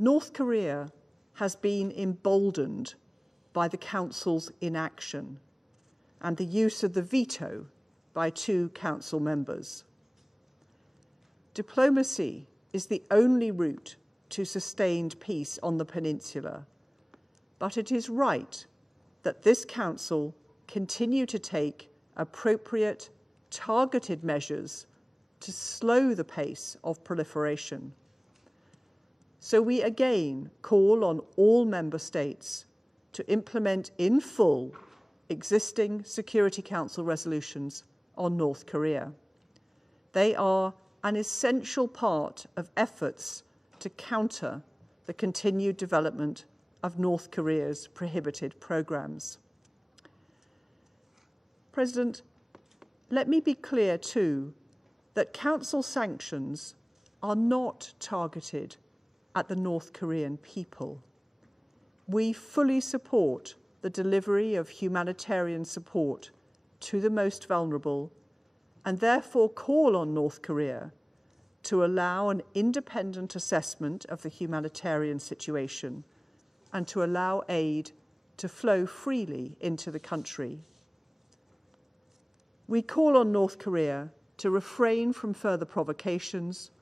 North Korea has been emboldened by the Council's inaction and the use of the veto by 2 Council members. Diplomacy is the only route to sustained peace on the peninsula, but it is right that this Council continue to take appropriate, targeted measures to slow the pace of proliferation. So we again call on all member states to implement in full existing Security Council resolutions on North Korea. They are an essential part of efforts to counter the continued development of North Korea's prohibited programs. President, let me be clear too that Council sanctions are not targeted at the North Korean people. We fully support the delivery of humanitarian support to the most vulnerable and therefore call on North Korea to allow an independent assessment of the humanitarian situation and to allow aid to flow freely into the country. We call on North Korea to refrain from further provocations,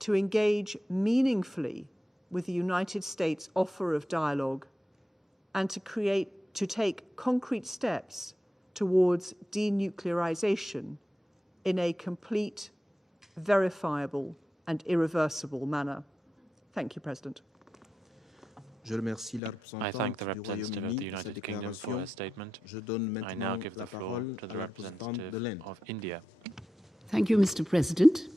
to engage meaningfully with the United States' offer of dialogue, and to take concrete steps towards denuclearization in a complete, verifiable, and irreversible manner. Thank you, President. I thank the representative of the United Kingdom for her statement. I now give the floor to the representative of India. Thank you, Mr. President.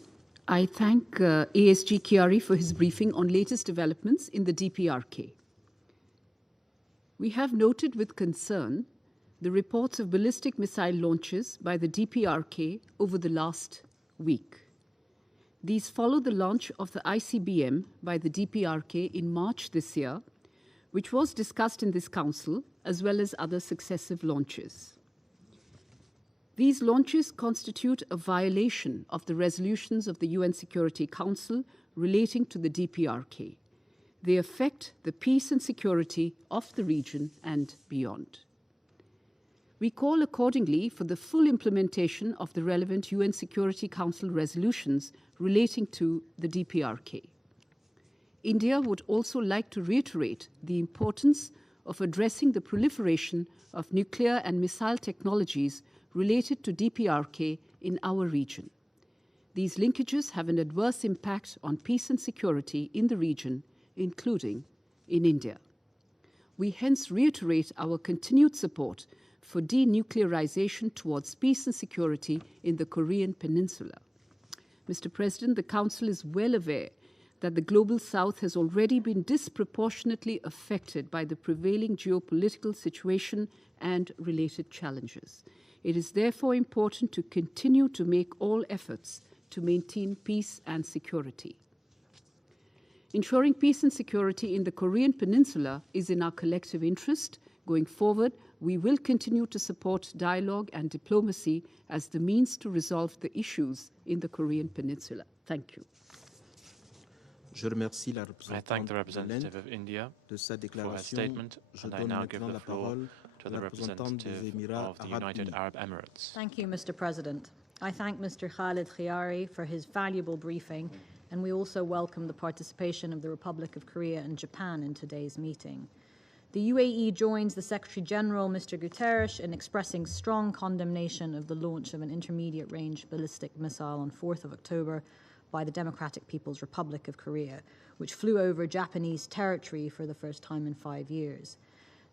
I thank ASG Chiari for his briefing on latest developments in the DPRK. We have noted with concern the reports of ballistic missile launches by the DPRK over the last week. These follow the launch of the ICBM by the DPRK in March this year, which was discussed in this Council, as well as other successive launches. These launches constitute a violation of the resolutions of the UN Security Council relating to the DPRK. They affect the peace and security of the region and beyond. We call accordingly for the full implementation of the relevant UN Security Council resolutions relating to the DPRK. India would also like to reiterate the importance of addressing the proliferation of nuclear and missile technologies related to DPRK in our region. These linkages have an adverse impact on peace and security in the region, including in India. We hence reiterate our continued support for denuclearization towards peace and security in the Korean Peninsula. Mr. President, the Council is well aware that the Global South has already been disproportionately affected by the prevailing geopolitical situation and related challenges. It is therefore important to continue to make all efforts to maintain peace and security. Ensuring peace and security in the Korean Peninsula is in our collective interest. Going forward, we will continue to support dialogue and diplomacy as the means to resolve the issues in the Korean Peninsula. Thank you. I thank the representative of India for her statement, and I now give the floor to the representative of the United Arab Emirates. Thank you, Mr. President. I thank Mr. Khalid Khiari for his valuable briefing, and we also welcome the participation of the Republic of Korea and Japan in today's meeting. The UAE joins the Secretary General, Mr. Guterres, in expressing strong condemnation of the launch of an intermediate-range ballistic missile on 4th of October by the Democratic People's Republic of Korea, which flew over Japanese territory for the first time in 5 years.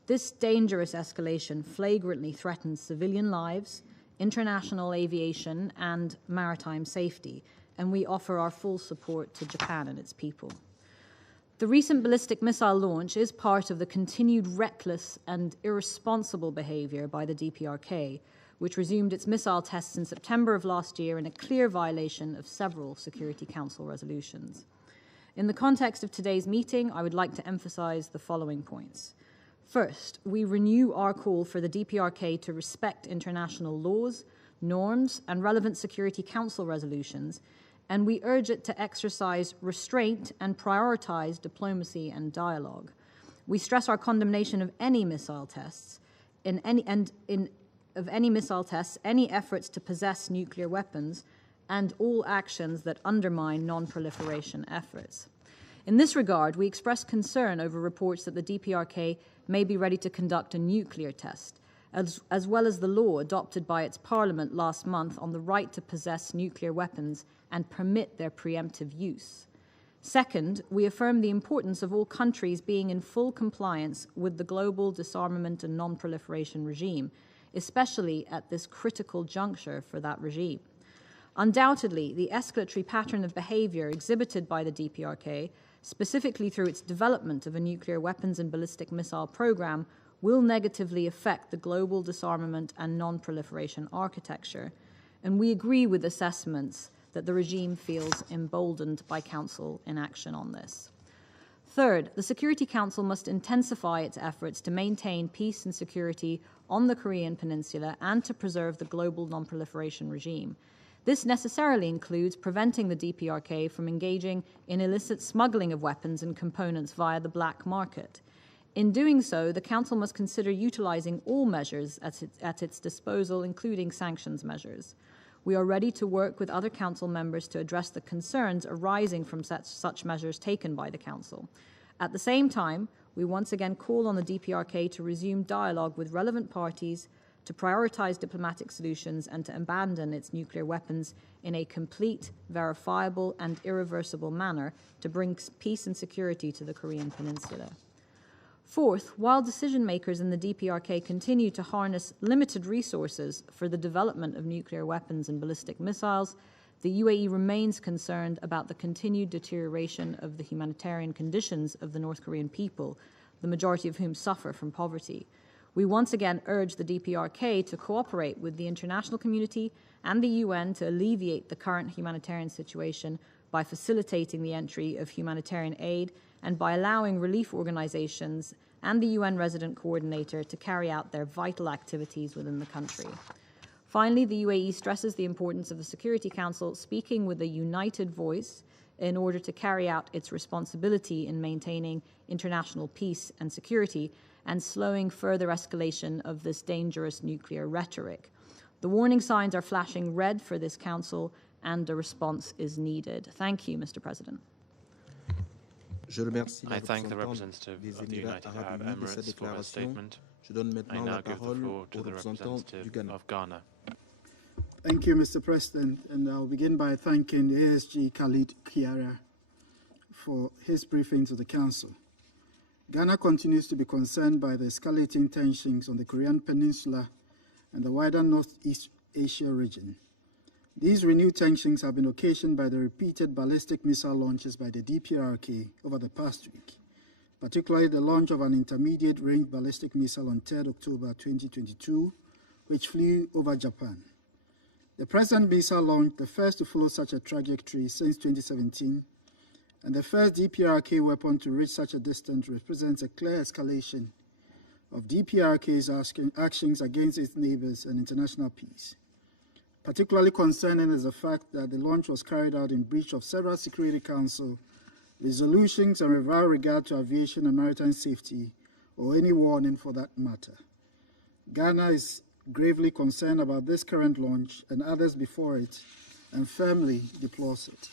This dangerous escalation flagrantly threatens civilian lives, international aviation, and maritime safety, and we offer our full support to Japan and its people. The recent ballistic missile launch is part of the continued reckless and irresponsible behavior by the DPRK, which resumed its missile tests in September of last year in a clear violation of several Security Council resolutions. In the context of today's meeting, I would like to emphasize the following points. First, we renew our call for the DPRK to respect international laws, norms, and relevant Security Council resolutions, and we urge it to exercise restraint and prioritize diplomacy and dialogue. We stress our condemnation of any missile tests, any efforts to possess nuclear weapons, and all actions that undermine non-proliferation efforts. In this regard, we express concern over reports that the DPRK may be ready to conduct a nuclear test, as well as the law adopted by its parliament last month on the right to possess nuclear weapons and permit their preemptive use. Second, we affirm the importance of all countries being in full compliance with the global disarmament and non-proliferation regime, especially at this critical juncture for that regime. Undoubtedly, the escalatory pattern of behavior exhibited by the DPRK, specifically through its development of a nuclear weapons and ballistic missile program, will negatively affect the global disarmament and non-proliferation architecture, and we agree with assessments that the regime feels emboldened by Council inaction on this. Third, the Security Council must intensify its efforts to maintain peace and security on the Korean Peninsula and to preserve the global non-proliferation regime. This necessarily includes preventing the DPRK from engaging in illicit smuggling of weapons and components via the black market. In doing so, the Council must consider utilizing all measures at its disposal, including sanctions measures. We are ready to work with other Council members to address the concerns arising from such measures taken by the Council. At the same time, we once again call on the DPRK to resume dialogue with relevant parties, to prioritize diplomatic solutions, and to abandon its nuclear weapons in a complete, verifiable, and irreversible manner to bring peace and security to the Korean Peninsula. Fourth, while decision makers in the DPRK continue to harness limited resources for the development of nuclear weapons and ballistic missiles, the UAE remains concerned about the continued deterioration of the humanitarian conditions of the North Korean people, the majority of whom suffer from poverty. We once again urge the DPRK to cooperate with the international community and the UN to alleviate the current humanitarian situation by facilitating the entry of humanitarian aid and by allowing relief organizations and the UN resident coordinator to carry out their vital activities within the country. Finally, the UAE stresses the importance of the Security Council speaking with a united voice in order to carry out its responsibility in maintaining international peace and security and slowing further escalation of this dangerous nuclear rhetoric. The warning signs are flashing red for this Council, and a response is needed. Thank you, Mr. President. I thank the representative of the United Arab Emirates for her statement. I now give the floor to the representative of Ghana. Thank you, Mr. President, and I'll begin by thanking ASG Khalid for his briefing to the Council. Ghana continues to be concerned by the escalating tensions on the Korean Peninsula and the wider Northeast Asia region. These renewed tensions have been occasioned by the repeated ballistic missile launches by the DPRK over the past week, particularly the launch of an intermediate-range ballistic missile on 3rd October 2022, which flew over Japan. The present missile launch, the first to follow such a trajectory since 2017, and the first DPRK weapon to reach such a distance, represents a clear escalation of DPRK's actions against its neighbors and international peace. Particularly concerning is the fact that the launch was carried out in breach of several Security Council resolutions and without regard to aviation and maritime safety or any warning for that matter. Ghana is gravely concerned about this current launch and others before it and firmly deplores it.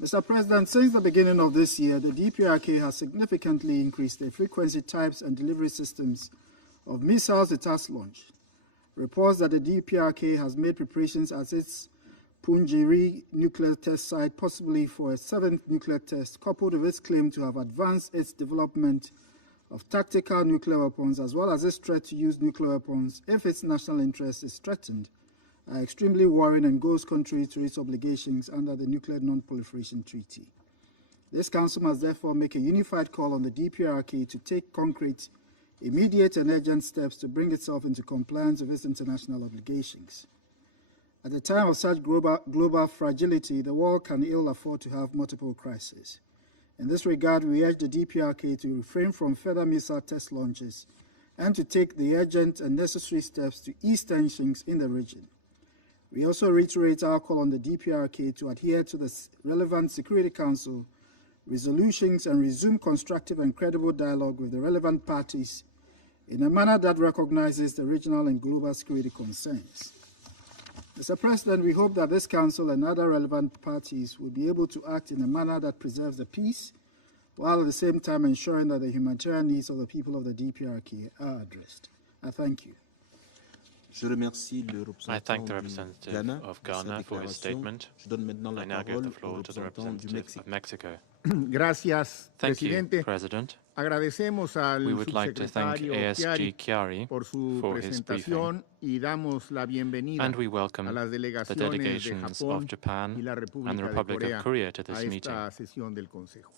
Mr. President, since the beginning of this year, the DPRK has significantly increased the frequency, types, and delivery systems of missiles it has launched. Reports that the DPRK has made preparations at its Punggiri nuclear test site, possibly for a 7th nuclear test, coupled with its claim to have advanced its development of tactical nuclear weapons, as well as its threat to use nuclear weapons if its national interest is threatened, are extremely worrying and goes contrary to its obligations under the Nuclear Non-Proliferation Treaty. This Council must therefore make a unified call on the DPRK to take concrete, immediate and urgent steps to bring itself into compliance with its international obligations. At a time of such global fragility, the world can ill afford to have multiple crises. In this regard, we urge the DPRK to refrain from further missile test launches and to take the urgent and necessary steps to ease tensions in the region. We also reiterate our call on the DPRK to adhere to the relevant Security Council resolutions and resume constructive and credible dialogue with the relevant parties in a manner that recognizes the regional and global security concerns. Mr. President, we hope that this Council and other relevant parties will be able to act in a manner that preserves the peace, while at the same time ensuring that the humanitarian needs of the people of the DPRK are addressed. I thank you. I thank the representative of Ghana for his statement. I now give the floor to the representative of Mexico. Gracias, Thank you, Presidente. President. Agradecemos al We would like to thank subsecretario ASG Chiari por su for his briefing, presentación y damos la bienvenida and we welcome a las the delegaciones de delegations Japón of Japan y la and the República de Republic Corea of Korea to a this meeting. esta sesión del Consejo.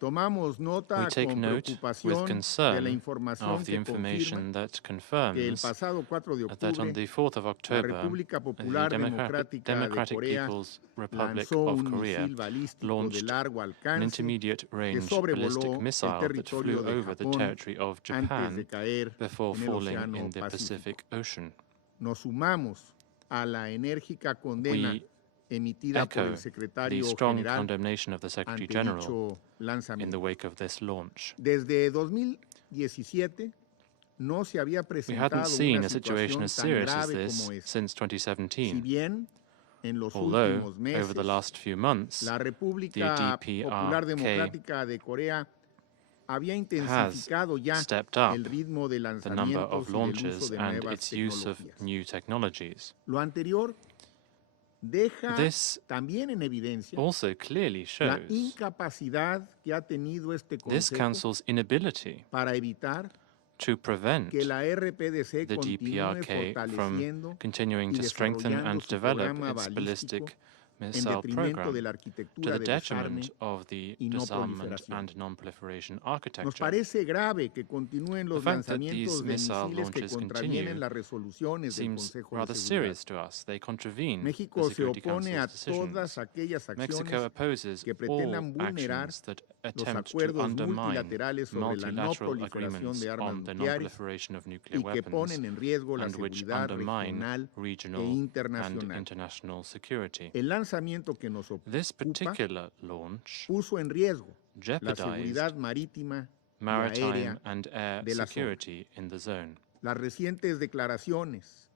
Tomamos nota We take con note with preocupación de la concern información of the que information confirma that que el confirms pasado 4 de that on octubre the 4th of la October, República the Popular Democrática de Democratic Corea People's Republic lanzó of un Korea misil balístico de launched largo an alcance intermediate-range sobrevoló ballistic el missile that territorio flew de over the Japón territory of antes de Japan caer before en el falling Océano in the Pacífico. Pacific Ocean. Nos sumamos a la enérgica condena We emitida por echo el the Secretario strong General condemnation of the Secretary ante General dicho in lanzamiento. the wake of this launch. Desde 2017 no se había We presentado hadn't seen una a situation situación as tan serious as grave this como esta. since Si 2017, bien en los although últimos meses over the last few months, la the República Popular DPRK Democrática de Corea había has intensificado ya stepped up el ritmo de the number lanzamientos of y del uso launches de and nuevas its use of tecnologías. new technologies. Lo anterior deja This también en evidencia also clearly la shows incapacidad que ha tenido este this Consejo Council's inability para evitar to prevent que la RPDC the continúe DPRK from fortaleciendo continuing y to strengthen desarrollando and su develop programa its balístico ballistic en missile detrimento program de la to arquitectura the de detriment desarme of the y no disarmament proliferación. and non-proliferation Nos architecture. parece grave que continúen los fact that these lanzamientos de missile misiles que launches contravienen continue las resoluciones del seems Consejo de rather Seguridad. serious to us. They contravene México the se Security opone a Council's decisions. todas aquellas Mexico acciones opposes que all pretendan vulnerar actions that los attempt to acuerdos undermine multilaterales sobre la no multilateral proliferación agreements de armas on the nucleares non-proliferation of nuclear y que weapons ponen en riesgo la and which seguridad undermine regional regional e and internacional. international security. El lanzamiento que nos This ocupa particular launch puso en riesgo la jeopardized seguridad marítima y maritime aérea and air de la zona. security in the zone. Las recientes declaraciones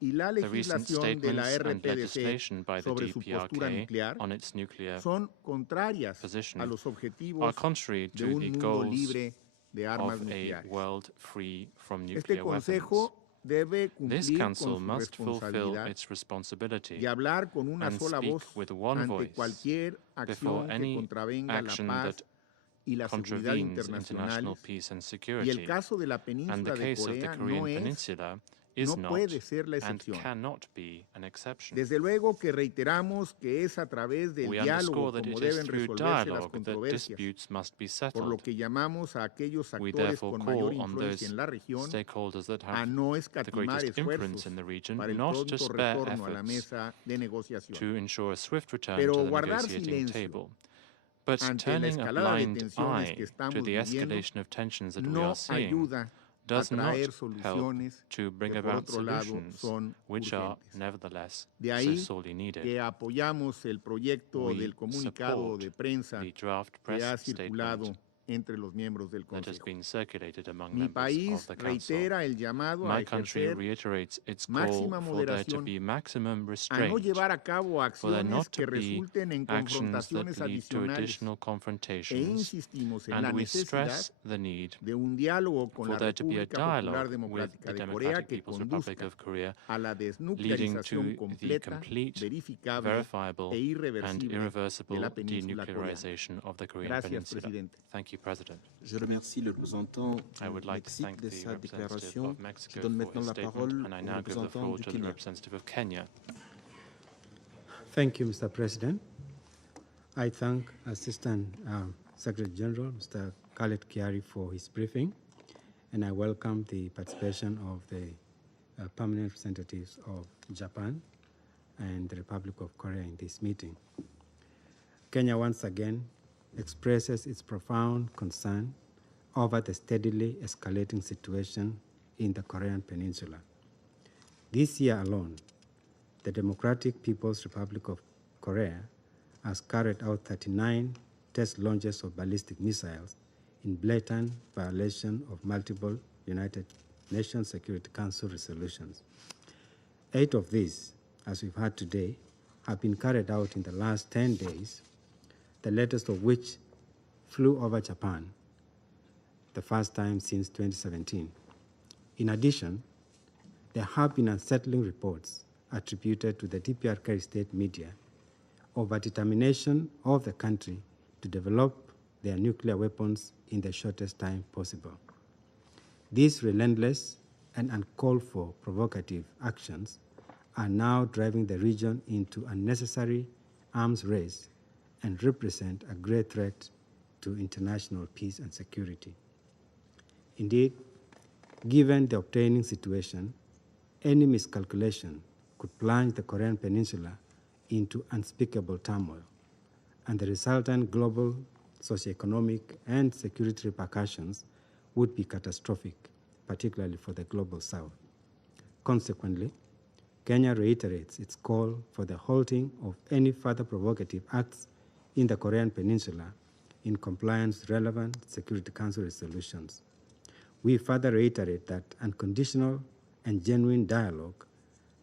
y la The recent legislación de la statements and RTVE legislation by the sobre su postura DPRK nuclear on its nuclear son contrarias position a los are objetivos contrary de to un the mundo goals libre de armas of a nucleares. world free from Este nuclear weapons. Consejo debe This cumplir con Council su must fulfill responsabilidad its responsibility y hablar con una and sola speak voz with one ante voice cualquier before acción que any contravenga la action paz that y la seguridad contravenes internacionales. international peace and Y security. el caso de la And the península de case of the Corea Korean no es, Peninsula is no not puede ser la and excepción. cannot be an exception. Desde luego que reiteramos que es a través del We diálogo underscore that como it is deben through resolverse las dialogue that controversias, disputes must be por lo settled. que llamamos a aquellos We actores therefore con mayor call on influencia those en la región stakeholders that a have no the escatimar greatest influence esfuerzos in the region para el not to pronto spare retorno a la efforts mesa de negociación. to ensure a swift return Pero to the guardar negotiating silencio table. But ante la turning a escalada de blind tensiones que eye to estamos the viviendo escalation of tensions that we no are seeing ayuda a does not traer help soluciones to bring que por about otro lado solutions son which are urgentes. nevertheless De so ahí sorely needed. que apoyamos el proyecto We del comunicado support de prensa the draft que press ha circulado statement entre los miembros del that has Consejo. been circulated among Mi members país of the Council. reitera el llamado a My country ejercer reiterates its call máxima for there to moderación, be maximum a no restraint, llevar a cabo for there acciones not que to be resulten en actions that confrontaciones lead to adicionales additional e confrontations, insistimos en la and we necesidad stress the need de un diálogo con for la there to be a República Popular dialogue with Democrática the de Corea Democratic que People's Republic conduzca of Korea, a la leading to desnuclearización the completa, complete, verificable verifiable, e and irreversible irreversible de la península coreana. denuclearization of the Korean Gracias, Peninsula. Presidente. Thank you, President. Je remercie le représentant I would du like to Mexique thank de the sa representative déclaration. of Je Mexico donne for maintenant his la statement, parole and I au now give the représentant floor du to the Kenya. representative of Kenya. Thank you, Mr. President. I thank Assistant Secretary General, Mr. Khaled Kiari, for his briefing, and I welcome the participation of the permanent representatives of Japan and the Republic of Korea in this meeting. Kenya once again expresses its profound concern over the steadily escalating situation in the Korean Peninsula. This year alone, the Democratic People's Republic of Korea has carried out 39 test launches of ballistic missiles in blatant violation of multiple United Nations Security Council resolutions. 8 of these, as we've heard today, have been carried out in the last 10 days, the latest of which flew over Japan, the first time since 2017. In addition, there have been unsettling reports attributed to the DPRK state media of a determination of the country to develop their nuclear weapons in the shortest time possible. These relentless and uncalled for provocative actions are now driving the region into unnecessary arms race and represent a great threat to international peace and security. Indeed, given the obtaining situation, any miscalculation could plunge the Korean Peninsula into unspeakable turmoil, and the resultant global socioeconomic and security repercussions would be catastrophic, particularly for the global south. Consequently, Kenya reiterates its call for the halting of any further provocative acts in the Korean Peninsula in compliance with relevant Security Council resolutions. We further reiterate that unconditional and genuine dialogue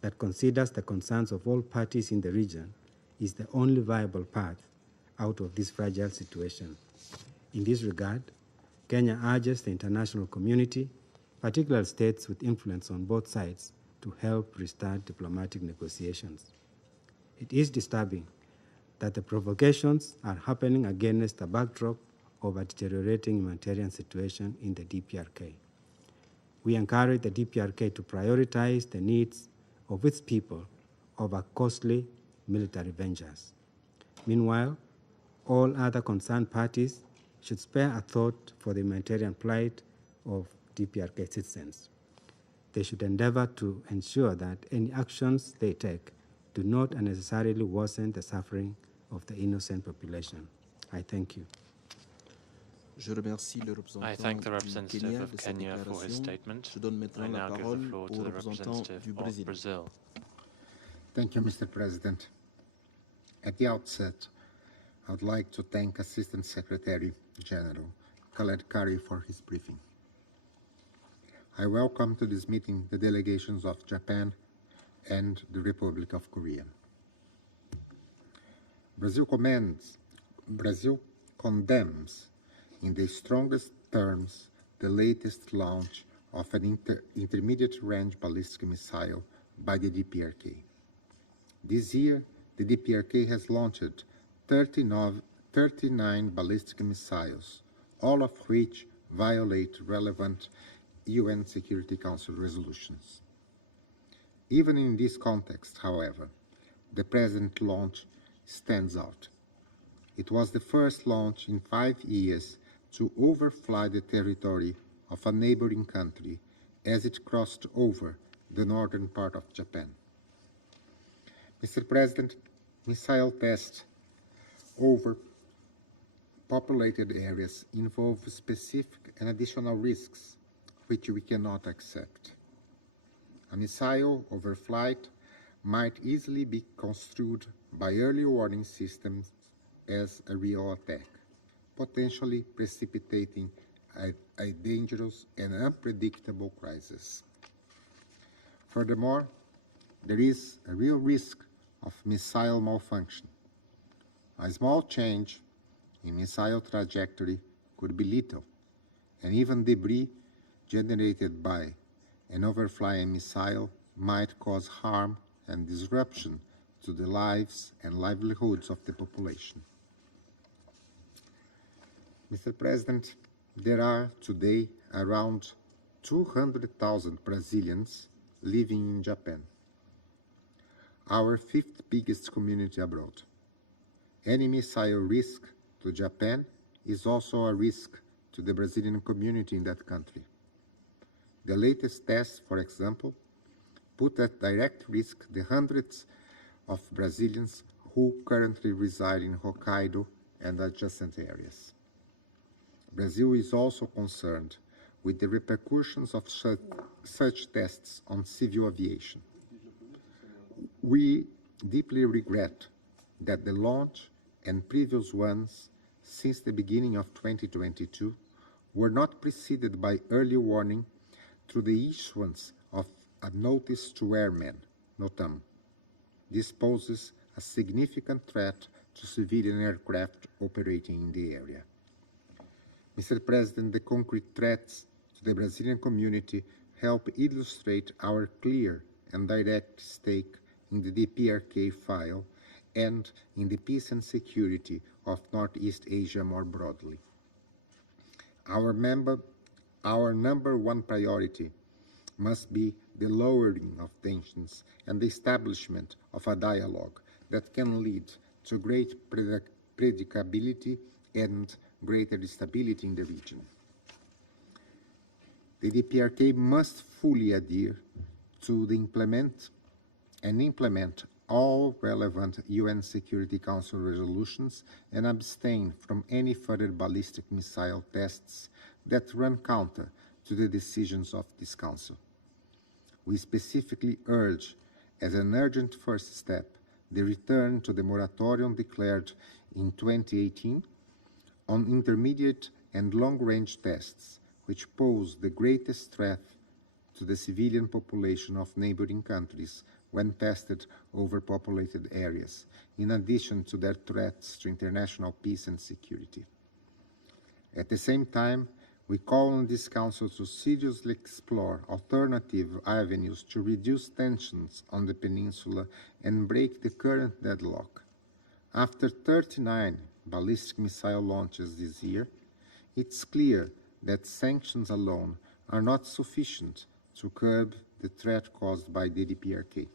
that considers the concerns of all parties in the region is the only viable path out of this fragile situation. In this regard, Kenya urges the international community, particularly states with influence on both sides, to help restart diplomatic negotiations. It is disturbing that the provocations are happening against a backdrop of a deteriorating humanitarian situation in the DPRK. We encourage the DPRK to prioritize the needs of its people over costly military ventures. Meanwhile, all other concerned parties should spare a thought for the humanitarian plight of DPRK citizens. They should endeavor to ensure that any actions they take do not unnecessarily worsen the suffering of the innocent population. I thank you. I thank the representative of Kenya for his statement. I now give the floor to the representative of Brazil. Thank you, Mr. President. At the outset, I would like to thank Assistant Secretary General Khaled for his briefing. I welcome to this meeting the delegations of Japan and the Republic of Korea. Brazil condemns in the strongest terms the latest launch of an intermediate-range ballistic missile by the DPRK. This year, the DPRK has launched 39 ballistic missiles, all of which violate relevant UN Security Council resolutions. Even in this context, however, the present launch stands out. It was the first launch in 5 years to overfly the territory of a neighboring country as it crossed over the northern part of Japan. Mr. President, missile tests over populated areas involve specific and additional risks which we cannot accept. A missile overflight might easily be construed by early warning systems as a real attack, potentially precipitating a dangerous and unpredictable crisis. Furthermore, there is a real risk of missile malfunction. A small change in missile trajectory could be lethal, and even debris generated by an overflying missile might cause harm and disruption to the lives and livelihoods of the population. Mr. President, there are today around 200,000 Brazilians living in Japan, our 5th biggest community abroad. Any missile risk to Japan is also a risk to the Brazilian community in that country. The latest tests, for example, put at direct risk the hundreds of Brazilians who currently reside in Hokkaido and adjacent areas. Brazil is also concerned with the repercussions of such tests on civil aviation. We deeply regret that the launch and previous ones since the beginning of 2022 were not preceded by early warning through the issuance of a notice to airmen, NOTAM. This poses a significant threat to civilian aircraft operating in the area. Mr. President, the concrete threats to the Brazilian community help illustrate our clear and direct stake in the DPRK file and in the peace and security of Northeast Asia more broadly. Our number one priority must be the lowering of tensions and the establishment of a dialogue that can lead to great predictability and greater stability in the region. The DPRK must fully adhere to the implement all relevant UN Security Council resolutions and abstain from any further ballistic missile tests that run counter to the decisions of this Council. We specifically urge, as an urgent first step, the return to the moratorium declared in 2018 on intermediate and long-range tests, which pose the greatest threat to the civilian population of neighboring countries when tested over populated areas, in addition to their threats to international peace and security. At the same time, we call on this Council to seriously explore alternative avenues to reduce tensions on the peninsula and break the current deadlock. After 39 ballistic missile launches this year, it's clear that sanctions alone are not sufficient to curb the threat caused by the DPRK.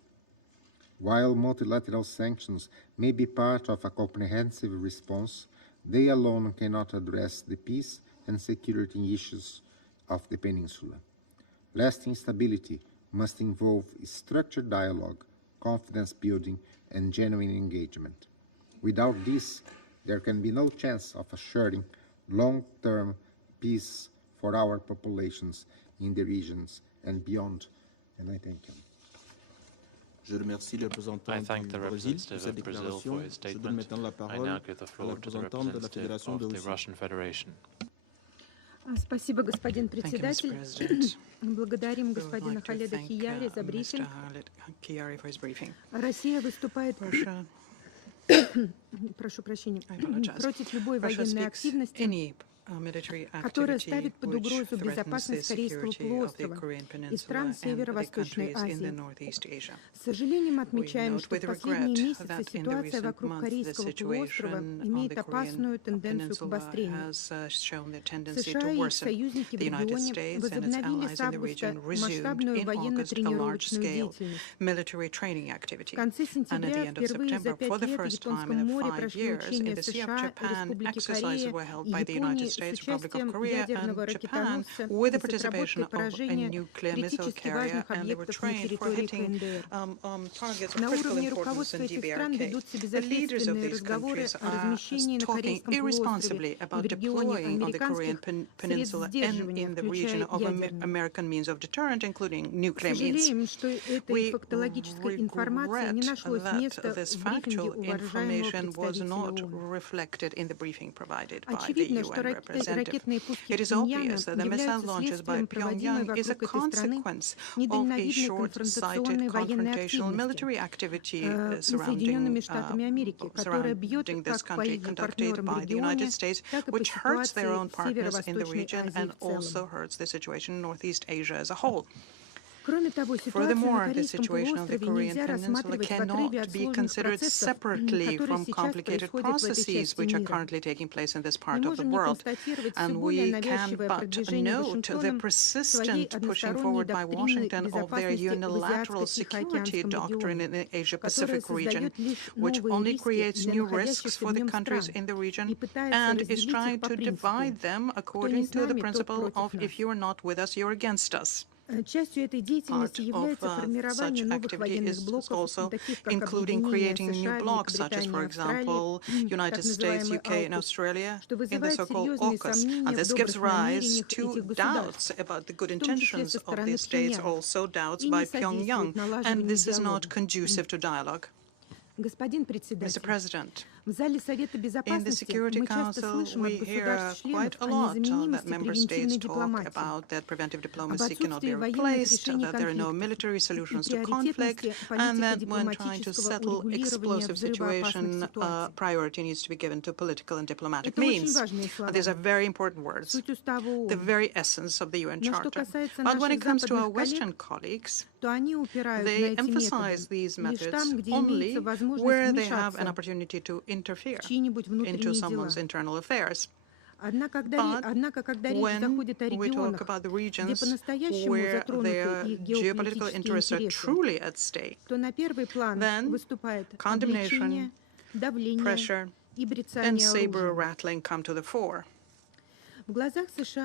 While multilateral sanctions may be part of a comprehensive response, they alone cannot address the peace and security issues of the peninsula. Lasting stability must involve structured dialogue, confidence building, and genuine engagement. Without this, there can be no chance of assuring long-term peace for our populations in the regions and beyond. And I thank you. Je remercie le représentant du Brésil pour cette déclaration. Je donne maintenant la parole à la représentante de la Fédération de Russie. Спасибо, господин председатель. Благодарим господина Халеда Хияри за брифинг. Россия выступает, прошу прощения, против любой военной активности, которая ставит под угрозу безопасность Корейского полуострова и стран Северо-Восточной Азии. С сожалением отмечаем, что в последние месяцы ситуация вокруг Корейского полуострова имеет опасную тенденцию к обострению. США и их союзники в регионе возобновили с августа масштабную военно-тренировочную деятельность. В конце сентября впервые за 5 лет в Японском море прошли учения США, Республики Корея и Японии с участием ядерного ракетоносца с разработкой поражения критически важных объектов на территории КНДР. На уровне руководства этих стран ведутся безответственные разговоры о размещении на Корейском полуострове и в регионе американских средств сдерживания, включая ядерные. Сожалеем, что этой фактологической информации не нашлось места в брифинге уважаемого представителя. Очевидно, что ракетные пуски Пхеньяна являются следствием проводимой вокруг этой страны недальновидной конфронтационной военной активности с Соединенными Штатами Америки, которая бьет как по их партнерам в регионе, так и по ситуации в Северо-Восточной Азии в целом. Кроме того, ситуация на Корейском полуострове нельзя рассматривать в отрыве от сложных процессов, которые сейчас происходят в этой части мира. Мы можем не констатировать все более навязчивое продвижение Вашингтоном своей односторонней доктрины безопасности в Азиатско-Тихоокеанском регионе, которая создает лишь новые риски для находящихся в нем стран и пытается разделить их по принципу «кто не с нами, тот против нас». Part of such activity is also including creating new blocs, such as, for example, United States, UK, and Australia in the so-called AUKUS. And this gives rise to doubts about the good intentions of these states, also doubts by Pyongyang, and this is not conducive to dialogue. Mr. President, in the Security Council, we hear quite a lot that member states talk about that preventive diplomacy cannot be replaced, that there are no military solutions to conflict, and that when trying to settle explosive situation, priority needs to be given to political and diplomatic means. These are very important words, the very essence of the UN Charter. But when it comes to our Western colleagues, they emphasize these methods only where they have an opportunity to interfere into someone's internal affairs. But when we talk about the regions where their geopolitical interests are truly at stake, then condemnation, pressure, and saber rattling come to the fore.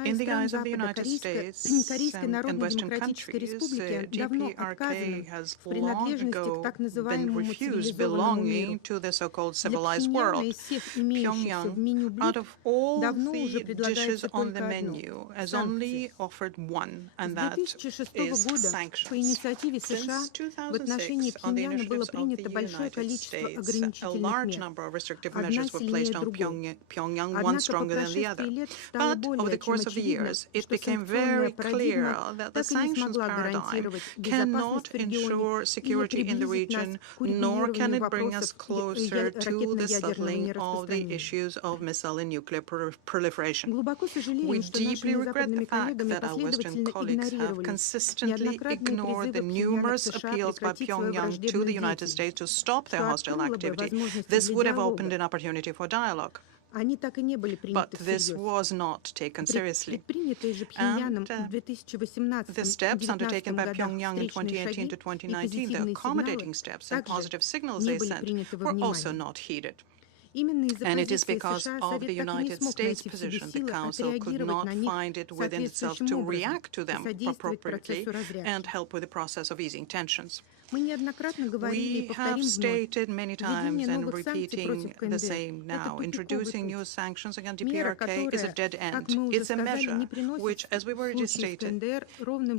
In the eyes of the United States and Western countries, DPRK has long ago been refused belonging to the so-called civilized world. Pyongyang, out of all the dishes on the menu, has only offered one, and that is sanctions. Since 2006, on the initiatives of the United States, a large number of restrictive measures were placed on Pyongyang, one stronger than the other. But over the course of the years, it became very clear that the sanctions paradigm cannot ensure security in the region, nor can it bring us closer to the settling of the issues of missile and nuclear proliferation. We deeply regret the fact that our Western colleagues have consistently ignored the numerous appeals by Pyongyang to the United States to stop their hostile activity. This would have opened an opportunity for dialogue. But this was not taken seriously. And the steps undertaken by Pyongyang in 2018 to 2019, the accommodating steps and positive signals they sent, were also not heeded. And it is because of the United States' position the Council could not find it within itself to react to them appropriately and help with the process of easing tensions. We have stated many times and repeating the same now, introducing new sanctions against DPRK is a dead end. It's a measure which, as we've already stated,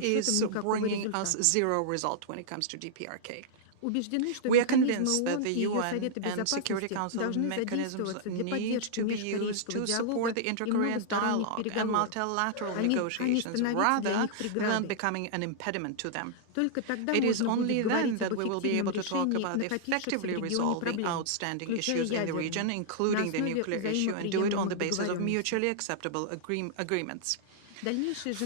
is bringing us zero result when it comes to DPRK. We are convinced that the UN and Security Council mechanisms need to be used to support the inter-Korean dialogue and multilateral negotiations rather than becoming an impediment to them. It is only then that we will be able to talk about effectively resolving outstanding issues in the region, including the nuclear issue, and do it on the basis of mutually acceptable agreements.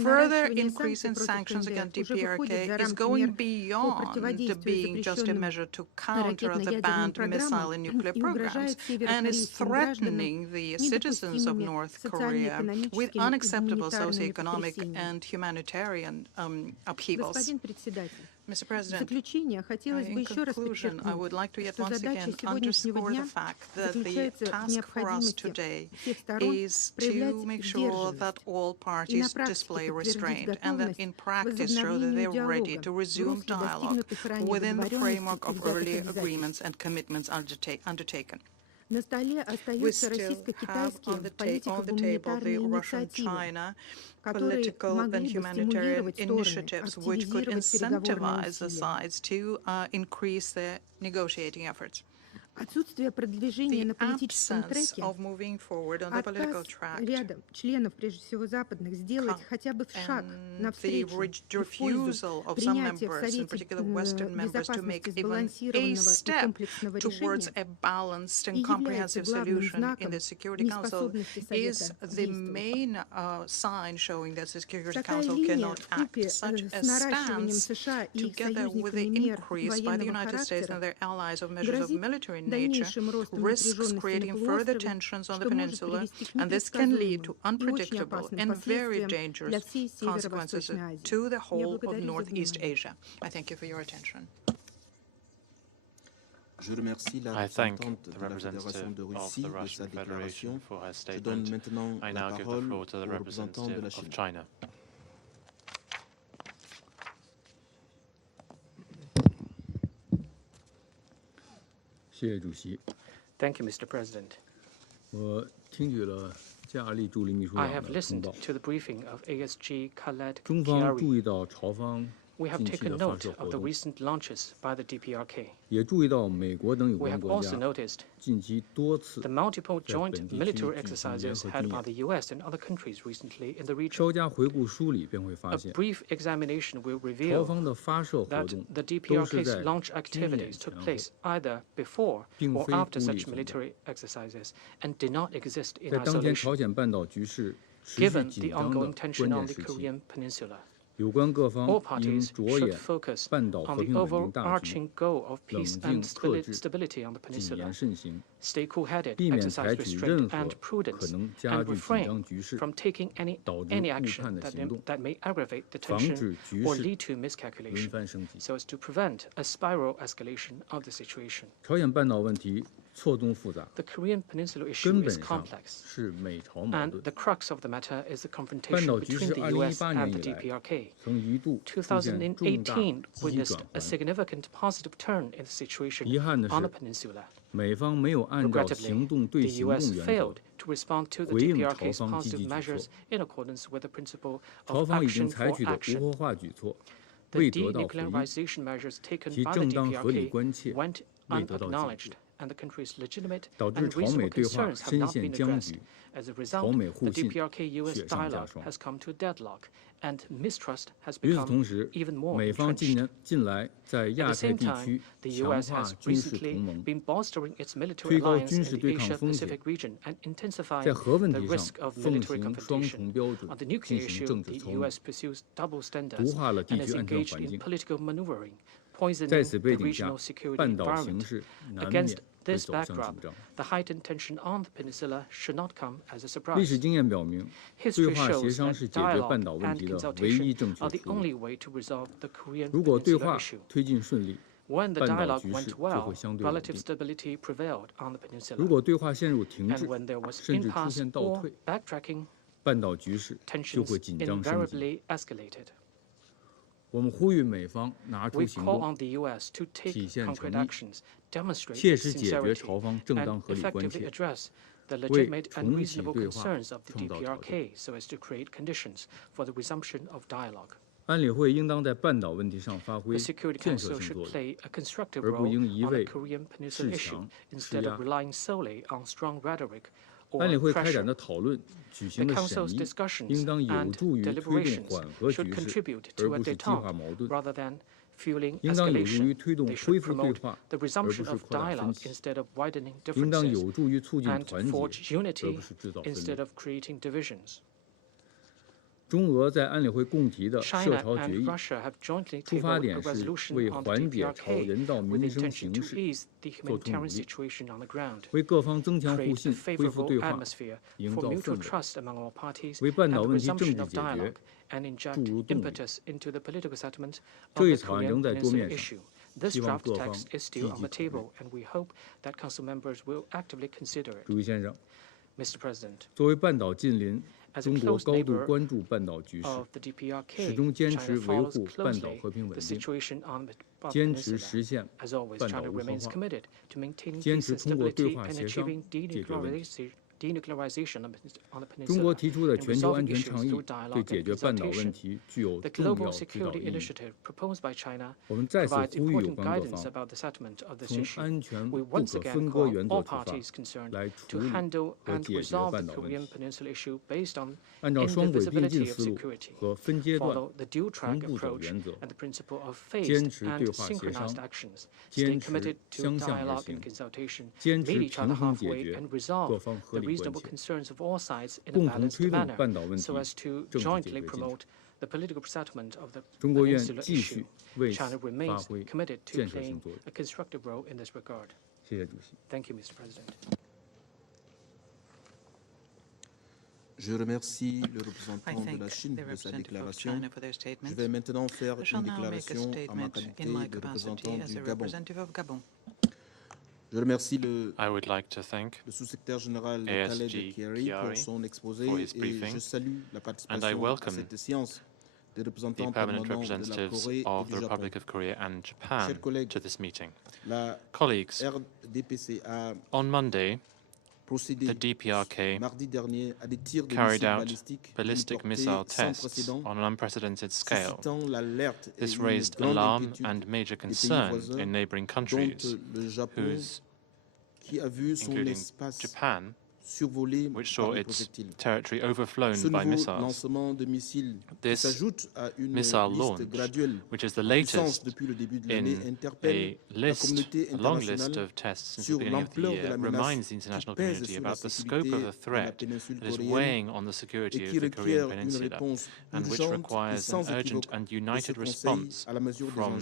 Further increase in sanctions against DPRK is going beyond being just a measure to counter the banned missile and nuclear programs and is threatening the citizens of North Korea with unacceptable socioeconomic and humanitarian upheavals. Mr. President, in conclusion, I would like to yet once again underscore the fact that the task for us today is to make sure that all parties display restraint and that in practice show that they are ready to resume dialogue within the framework of earlier agreements and commitments undertaken. We still have on the table the Russian-China political and humanitarian initiatives which could incentivize the sides to increase their negotiating efforts. The absence of moving forward on the political track and the refusal of some members, in particular Western members, to make even a step towards a balanced and comprehensive solution in the Security Council is the main sign showing that the Security Council cannot act. Such a stance, together with the increase by the United States and their allies of measures of military nature, risks creating further tensions on the peninsula, and this can lead to unpredictable and very dangerous consequences to the whole of Northeast Asia. I thank you for your attention. I thank the representative of the Russian Federation for her statement. I now give the floor to the representative of China. Thank you, Mr. President. I have listened to the briefing of ASG Khaled Khiari. We have taken note of the recent launches by the DPRK. We have also noticed the multiple joint military exercises held by the US and other countries recently in the region. A brief examination will reveal that the DPRK's launch activities took place either before or after such military exercises and did not exist in isolation, given the ongoing tension on the Korean Peninsula. All parties should focus on the overarching goal of peace and stability on the peninsula, stay cool-headed, exercise restraint and prudence, and refrain from taking any action that may aggravate the tension or lead to miscalculation, so as to prevent a spiral escalation of the situation. The Korean Peninsula issue is complex, and the crux of the matter is the confrontation between the US and the DPRK. 2018 witnessed a significant positive turn in the situation on the peninsula. Regrettably, the US failed to respond to the DPRK's positive measures in accordance with the principle of action for action. The denuclearization measures taken by the DPRK went unacknowledged, and the country's legitimate and reasonable concerns have not been addressed. As a result, the DPRK-US dialogue has come to a deadlock, and mistrust has become even more entrenched. At the same time, the US has recently been bolstering its military alliance in the Asia-Pacific region and intensifying the risk of military confrontation. On the nuclear issue, the US pursues double standards and is engaged in political maneuvering, poisoning the regional security environment. Against this backdrop, the heightened tension on the peninsula should not come as a surprise. History shows that dialogue and consultation are the only way to resolve the Korean Peninsula issue. When the dialogue went well, relative stability prevailed on the peninsula. And when there was impasse or backtracking, tensions invariably escalated. We call on the US to take concrete actions, demonstrate its sincerity, and effectively address the legitimate and reasonable concerns of the DPRK so as to create conditions for the resumption of dialogue. The Security Council should play a constructive role on the Korean Peninsula issue instead of relying solely on strong rhetoric or pressure. The Council's discussions and deliberations should contribute to a détente rather than fueling escalation. They should promote the resumption of dialogue instead of widening differences and forge unity instead of creating divisions. China and Russia have jointly tabled a resolution on the DPRK with intention to ease the humanitarian situation on the ground, create a favorable atmosphere for mutual trust among all parties, and the resumption of dialogue, and inject impetus into the political settlement of the Korean Peninsula issue. This draft text is still on the table, and we hope that Council members will actively consider it. Mr. President, as a close neighbor of the DPRK, China follows closely the situation on the peninsula. As always, China remains committed to maintaining peace and stability and achieving denuclearization on the peninsula and resolving issues through dialogue and consultation. The Global Security Initiative proposed by China provides important guidance about the settlement of this issue. We once again call on all parties concerned to handle and resolve the Korean Peninsula issue based on indivisibility of security, follow the dual-track approach and the principle of phased and synchronized actions, stay committed to dialogue and consultation, meet each other halfway, and resolve the reasonable concerns of all sides in a balanced manner so as to jointly promote the political settlement of the peninsula issue. China remains committed to playing a constructive role in this regard. Thank you, Mr. President. Je remercie le représentant de la Chine de sa déclaration. Je vais maintenant faire une déclaration à ma qualité de représentant du Gabon. Je remercie le sous-secrétaire général Khaled Khiari pour son exposé et je salue la participation à cette séance the permanent representatives of the Republic of Korea and Japan to this meeting. Colleagues, on Monday, the DPRK carried out ballistic missile tests on an unprecedented scale. This raised alarm and major concern in neighboring countries, including Japan, which saw its territory overflown by missiles. This missile launch, which is the latest in a long list of tests since the beginning of the year, reminds the international community about the scope of the threat that is weighing on the security of the Korean Peninsula and which requires an urgent and united response from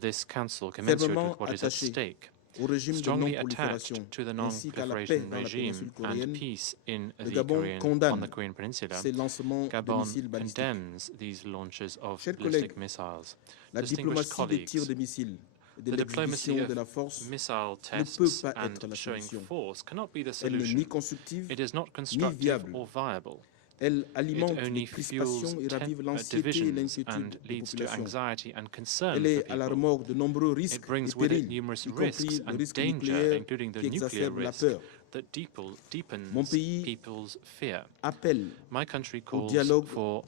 this Council commensurate with what is at stake. Strongly attached to the non-proliferation regime and peace on the Korean Peninsula, Gabon condemns these launches of ballistic missiles. Distinguished colleagues, the diplomacy of missile tests and showing force cannot be the solution. It is not constructive or viable. It only fuels divisions and leads to anxiety and concern for people. It brings with it numerous risks and danger, including the nuclear risk, that deepens people's fear. My country calls for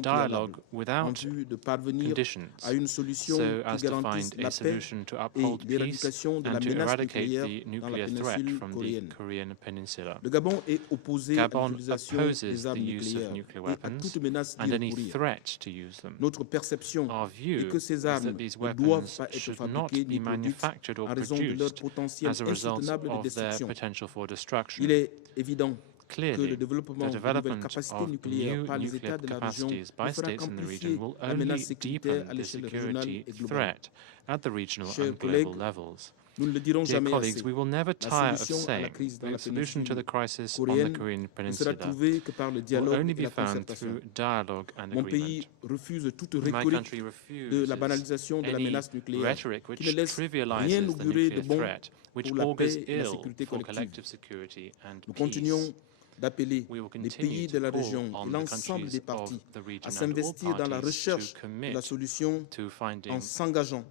dialogue without conditions, so as to find a solution to uphold peace and to eradicate the nuclear threat from the Korean Peninsula. Gabon opposes the use of nuclear weapons and any threat to use them. Our view is that these weapons should not be manufactured or produced as a result of their potential for destruction. Clearly, the development of new nuclear capacities by states in the region will only deepen the security threat at the regional and global levels. Dear colleagues, we will never tire of saying the solution to the crisis on the Korean Peninsula will only be found through dialogue and agreement. My country refuses any rhetoric which trivializes the nuclear threat, which augurs ill for collective security and peace. We will continue to call on the countries of the region and all parties to commit to finding solutions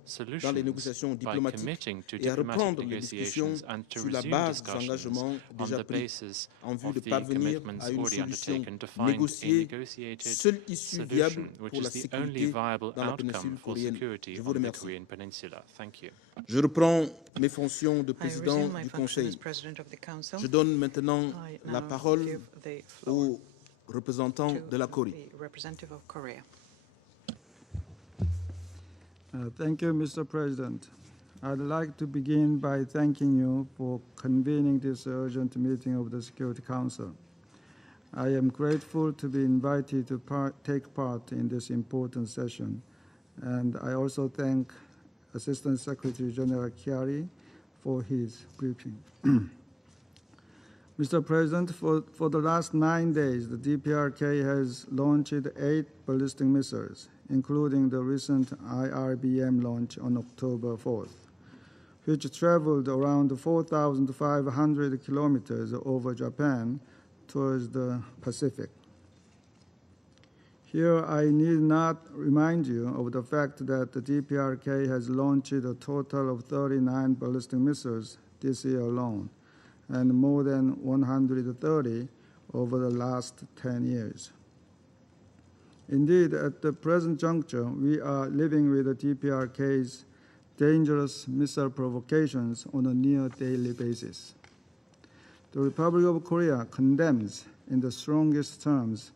by committing to diplomatic negotiations and to resume discussions on the basis of the commitments already undertaken to find a negotiated solution, which is the only viable outcome for security on the Korean Peninsula. Thank you. Je reprends mes fonctions de président du Conseil. Je donne maintenant la parole au représentant de la Corée. Thank you, Mr. President. I'd like to begin by thanking you for convening this urgent meeting of the Security Council. I am grateful to be invited to take part in this important session, and I also thank Assistant Secretary General Chiari for his briefing. Mr. President, for the last 9 days, the DPRK has launched 8 ballistic missiles, including the recent IRBM launch on October 4th, which traveled around 4,500 kilometers over Japan towards the Pacific. Here, I need not remind you of the fact that the DPRK has launched a total of 39 ballistic missiles this year alone, and more than 130 over the last 10 years. Indeed, at the present juncture, we are living with the DPRK's dangerous missile provocations on a near daily basis. The Republic of Korea condemns in the strongest terms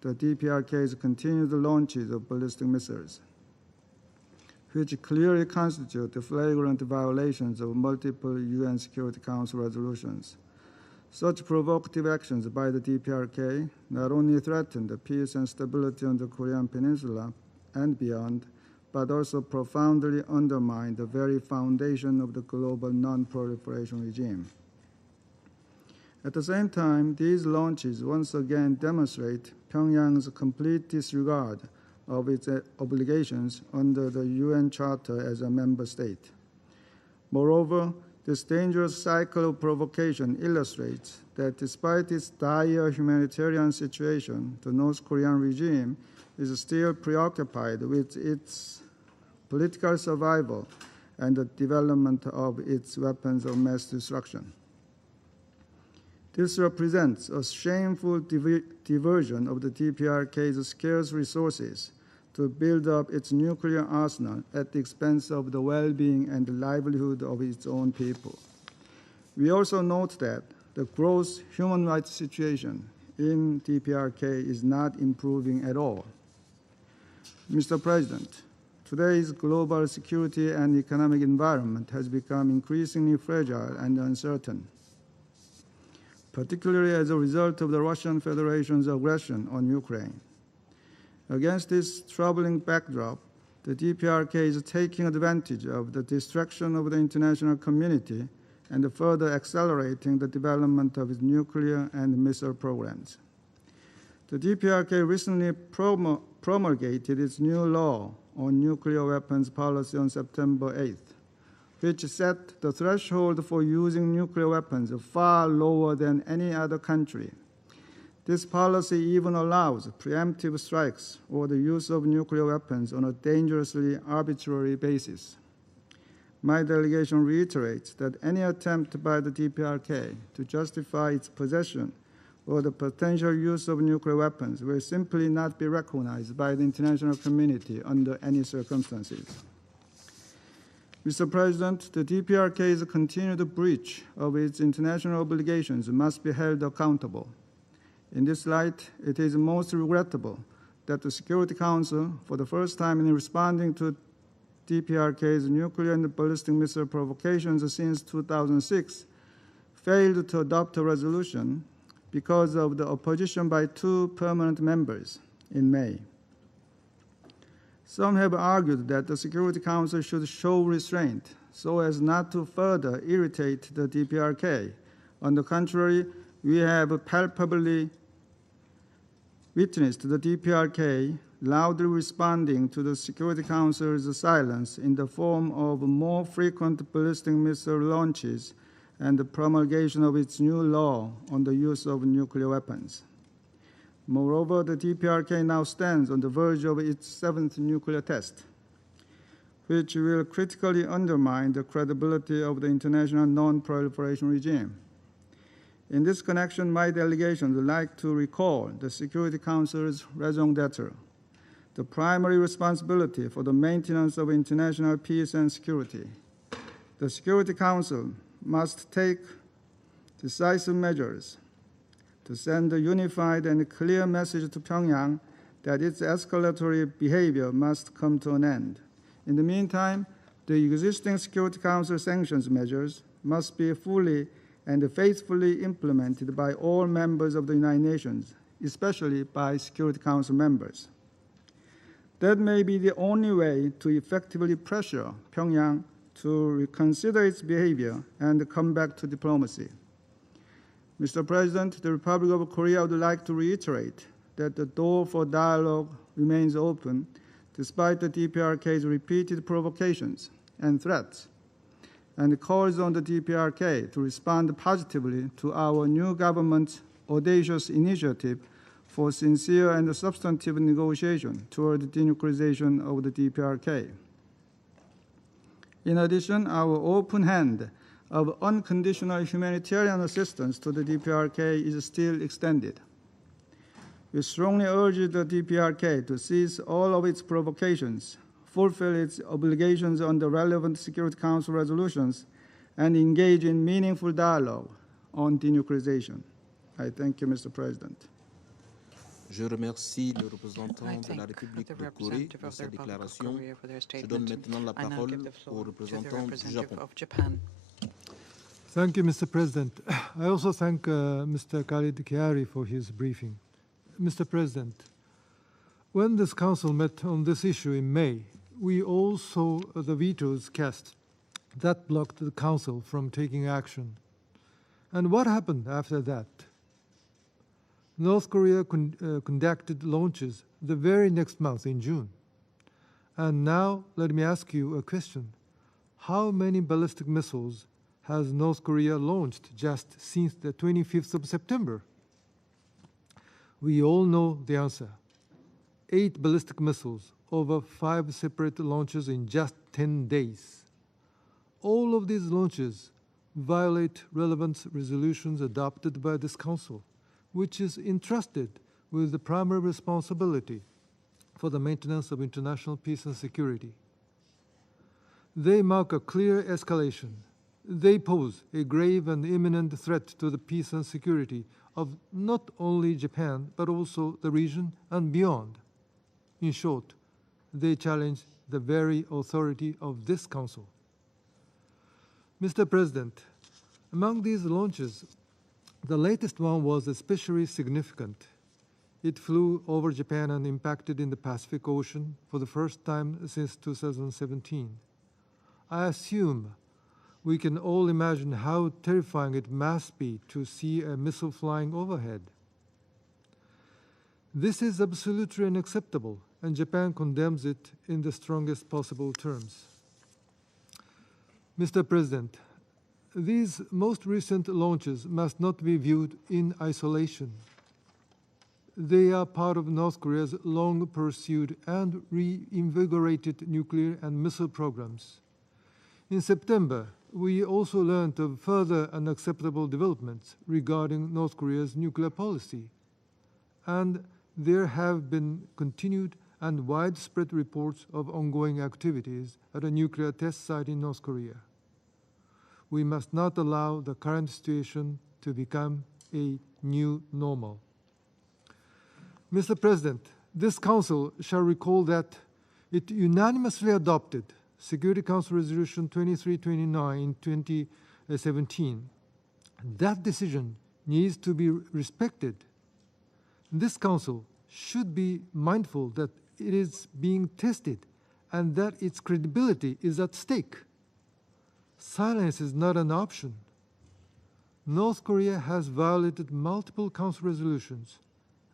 the DPRK's continued launches of ballistic missiles, which clearly constitute flagrant violations of multiple UN Security Council resolutions. Such provocative actions by the DPRK not only threaten the peace and stability on the Korean Peninsula and beyond, but also profoundly undermine the very foundation of the global non-proliferation regime. At the same time, these launches once again demonstrate Pyongyang's complete disregard of its obligations under the UN Charter as a member state. Moreover, This dangerous cycle of provocation illustrates that despite its dire humanitarian situation, the North Korean regime is still preoccupied with its political survival and the development of its weapons of mass destruction. This represents a shameful diversion of the DPRK's scarce resources to build up its nuclear arsenal at the expense of the well-being and the livelihood of its own people. We also note that the gross human rights situation in DPRK is not improving at all. Mr. President, today's global security and economic environment has become increasingly fragile and uncertain, particularly as a result of the Russian Federation's aggression on Ukraine. Against this troubling backdrop, the DPRK is taking advantage of the distraction of the international community and further accelerating the development of its nuclear and missile programs. The DPRK recently promulgated its new law on nuclear weapons policy on September 8th, which set the threshold for using nuclear weapons far lower than any other country. This policy even allows preemptive strikes or the use of nuclear weapons on a dangerously arbitrary basis. My delegation reiterates that any attempt by the DPRK to justify its possession or the potential use of nuclear weapons will simply not be recognized by the international community under any circumstances. Mr. President, the DPRK's continued breach of its international obligations must be held accountable. In this light, it is most regrettable that the Security Council, for the first time in responding to DPRK's nuclear and ballistic missile provocations since 2006, failed to adopt a resolution because of the opposition by 2 permanent members in May. Some have argued that the Security Council should show restraint so as not to further irritate the DPRK. On the contrary, we have palpably witnessed the DPRK loudly responding to the Security Council's silence in the form of more frequent ballistic missile launches and the promulgation of its new law on the use of nuclear weapons. Moreover, the DPRK now stands on the verge of its 7th nuclear test, which will critically undermine the credibility of the international non-proliferation regime. In this connection, my delegation would like to recall the Security Council's raison d'etre. The primary responsibility for the maintenance of international peace and security. The Security Council must take decisive measures to send a unified and clear message to Pyongyang that its escalatory behavior must come to an end. In the meantime, the existing Security Council sanctions measures must be fully and faithfully implemented by all members of the United Nations, especially by Security Council members. That may be the only way to effectively pressure Pyongyang to reconsider its behavior and come back to diplomacy. Mr. President, the Republic of Korea would like to reiterate that the door for dialogue remains open despite the DPRK's repeated provocations and threats, and calls on the DPRK to respond positively to our new government's audacious initiative for sincere and substantive negotiation toward the denuclearization of the DPRK. In addition, our open hand of unconditional humanitarian assistance to the DPRK is still extended. We strongly urge the DPRK to cease all of its provocations, fulfill its obligations under relevant Security Council resolutions, and engage in meaningful dialogue on denuclearization. I thank you, Mr. President. Je remercie le représentant de la République de Corée pour sa déclaration. Je donne maintenant la parole au représentant du Japon. Thank you, Mr. President. I also thank Mr. Khalid Khiari for his briefing. Mr. President, when this Council met on this issue in May, we all saw the vetoes cast that blocked the Council from taking action. And what happened after that? North Korea conducted launches the very next month in June. And now, let me ask you a question. How many ballistic missiles has North Korea launched just since the 25th of September? We all know the answer. 8 ballistic missiles, over 5 separate launches in just 10 days. All of these launches violate relevant resolutions adopted by this Council, which is entrusted with the primary responsibility for the maintenance of international peace and security. They mark a clear escalation. They pose a grave and imminent threat to the peace and security of not only Japan, but also the region and beyond. In short, they challenge the very authority of this Council. Mr. President, among these launches, the latest one was especially significant. It flew over Japan and impacted in the Pacific Ocean for the first time since 2017. I assume we can all imagine how terrifying it must be to see a missile flying overhead. This is absolutely unacceptable, and Japan condemns it in the strongest possible terms. Mr. President, these most recent launches must not be viewed in isolation. They are part of North Korea's long-pursued and reinvigorated nuclear and missile programs. In September, we also learned of further unacceptable developments regarding North Korea's nuclear policy, and there have been continued and widespread reports of ongoing activities at a nuclear test site in North Korea. We must not allow the current situation to become a new normal. Mr. President, this Council shall recall that it unanimously adopted Security Council Resolution 2329 in 2017. That decision needs to be respected. This Council should be mindful that it is being tested and that its credibility is at stake. Silence is not an option. North Korea has violated multiple Council resolutions,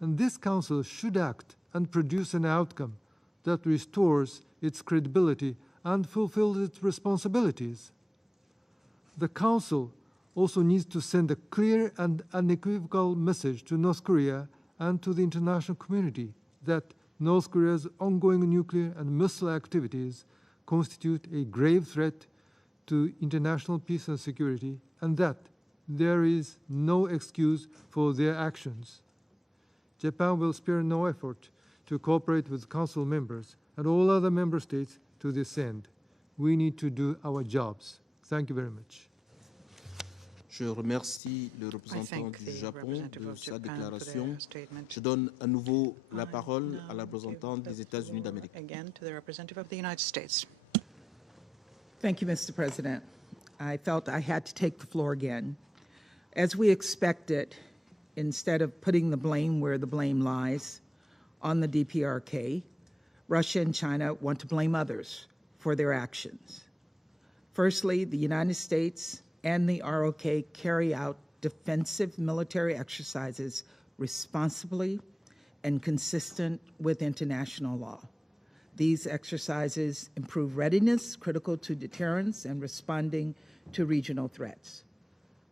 and this Council should act and produce an outcome that restores its credibility and fulfills its responsibilities. The Council also needs to send a clear and unequivocal message to North Korea and to the international community that North Korea's ongoing nuclear and missile activities constitute a grave threat to international peace and security, and that there is no excuse for their actions. Japan will spare no effort to cooperate with Council members and all other member states to this end. We need to do our jobs. Thank you very much. Je remercie le représentant du Japon de sa déclaration. Je donne à nouveau la parole à la représentante des États-Unis d'Amérique. Again to the representative of the United States. Thank you, Mr. President. I felt I had to take the floor again. As we expected, instead of putting the blame where the blame lies on the DPRK, Russia and China want to blame others for their actions. Firstly, the United States and the ROK carry out defensive military exercises responsibly and consistent with international law. These exercises improve readiness critical to deterrence and responding to regional threats.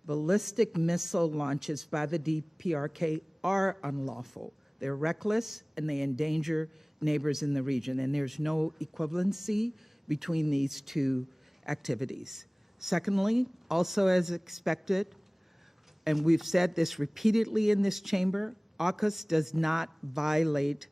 Ballistic missile launches by the DPRK are unlawful. They're reckless and they endanger neighbors in the region, and there's no equivalency between these two activities. Secondly, also as expected, and we've said this repeatedly in this chamber, AUKUS does not violate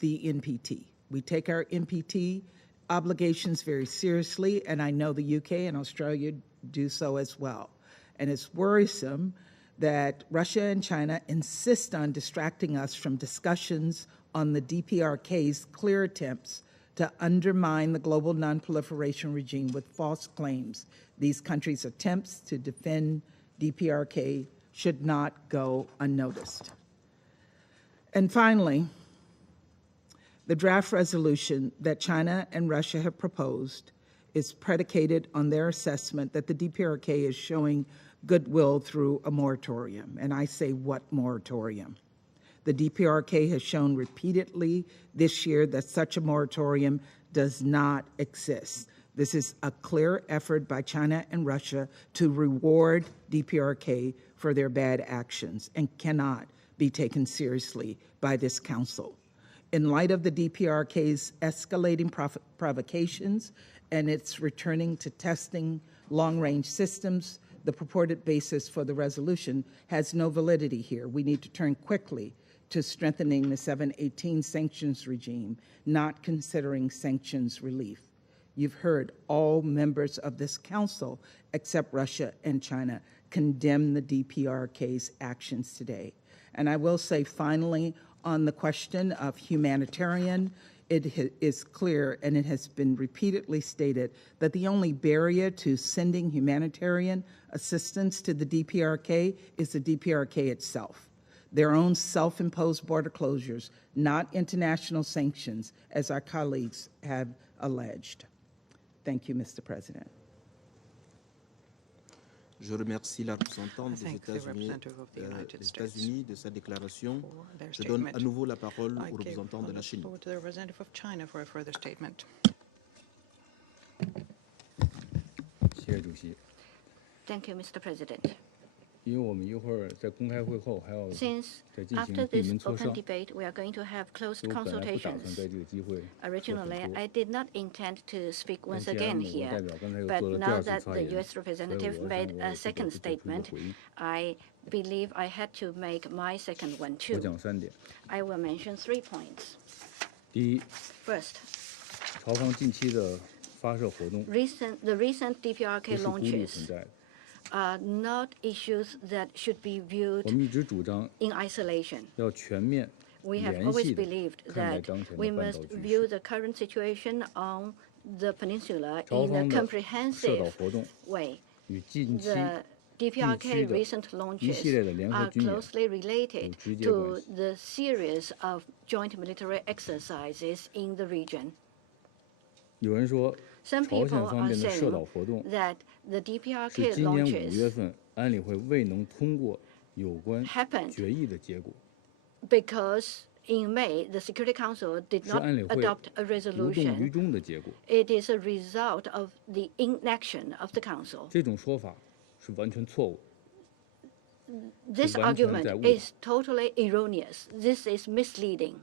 the NPT. We take our NPT obligations very seriously, and I know the UK and Australia do so as well. And it's worrisome that Russia and China insist on distracting us from discussions on the DPRK's clear attempts to undermine the global nonproliferation regime with false claims. These countries' attempts to defend DPRK should not go unnoticed. And finally, the draft resolution that China and Russia have proposed is predicated on their assessment that the DPRK is showing goodwill through a moratorium. And I say, what moratorium? The DPRK has shown repeatedly this year that such a moratorium does not exist. This is a clear effort by China and Russia to reward DPRK for their bad actions and cannot be taken seriously by this Council. In light of the DPRK's escalating provocations and its returning to testing long-range systems, the purported basis for the resolution has no validity here. We need to turn quickly to strengthening the 718 sanctions regime, not considering sanctions relief. You've heard all members of this Council, except Russia and China, condemn the DPRK's actions today. And I will say finally, on the question of humanitarian, it is clear, and it has been repeatedly stated, that the only barrier to sending humanitarian assistance to the DPRK is the DPRK itself. Their own self-imposed border closures, not international sanctions, as our colleagues have alleged. Thank you, Mr. President. Je remercie la représentante des États-Unis de sa déclaration. Je donne à nouveau la parole au représentant de la Chine. Thank you, Mr. President. Since after this open debate, we are going to have closed consultations. Originally, I did not intend to speak once again here, but now that the U.S. representative made a second statement, I believe I had to make my second one too. I will mention 3 points. First, the recent DPRK launches are not issues that should be viewed in isolation. We have always believed that we must view the current situation on the peninsula in a comprehensive way. The DPRK recent launches are closely related to the series of joint military exercises in the region. Some people are saying that the DPRK launches happened because in May, the Security Council did not adopt a resolution. It is a result of the inaction of the Council. This argument is totally erroneous. This is misleading.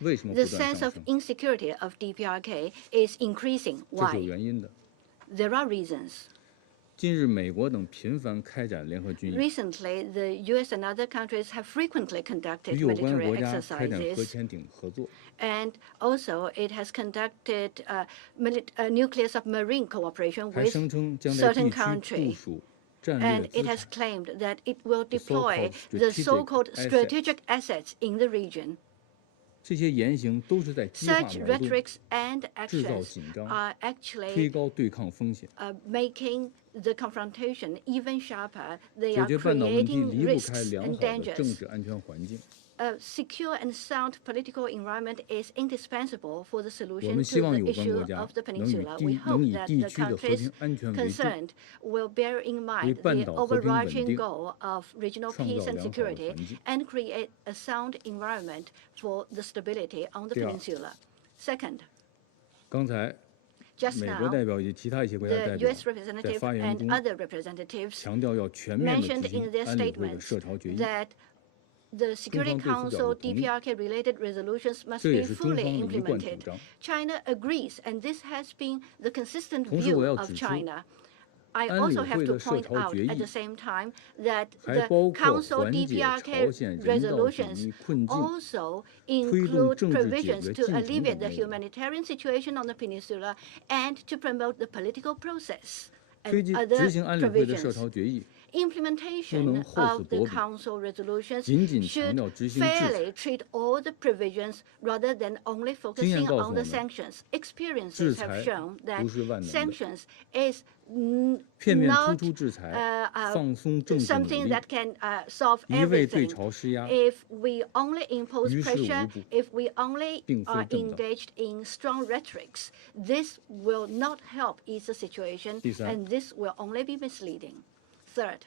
The sense of insecurity of DPRK is increasing. Why? There are reasons. Recently, the U.S. and other countries have frequently conducted military exercises, and also it has conducted nuclear submarine cooperation with certain countries. And it has claimed that it will deploy the so-called strategic assets in the region. Such rhetorics and actions are actually making the confrontation even sharper. They are creating risks and dangers. A secure and sound political environment is indispensable for the solution to the issue of the peninsula. We hope that the countries concerned will bear in mind the overarching goal of regional peace and security and create a sound environment for the stability on the peninsula. Second, just now, the U.S. representative and other representatives mentioned in their statements that the Security Council DPRK-related resolutions must be fully implemented. China agrees, and this has been the consistent view of China. I also have to point out at the same time that the Council DPRK resolutions also include provisions to alleviate the humanitarian situation on the peninsula and to promote the political process and other provisions. Implementation of the Council resolutions should fairly treat all the provisions rather than only focusing on the sanctions. Experiences have shown that sanctions is not something that can solve everything. If we only impose pressure, if we only are engaged in strong rhetorics, this will not help ease the situation, and this will only be misleading. Third,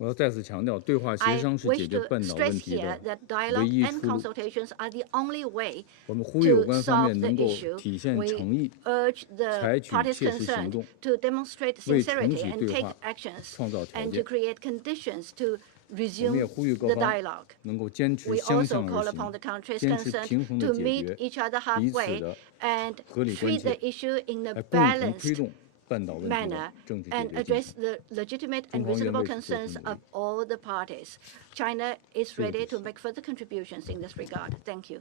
I wish to stress here that dialogue and consultations are the only way to solve the issue. We urge the parties concerned to demonstrate sincerity and take actions, and to create conditions to resume the dialogue. We also call upon the countries concerned to meet each other halfway and treat the issue in a balanced manner and address the legitimate and reasonable concerns of all the parties. China is ready to make further contributions in this regard. Thank you.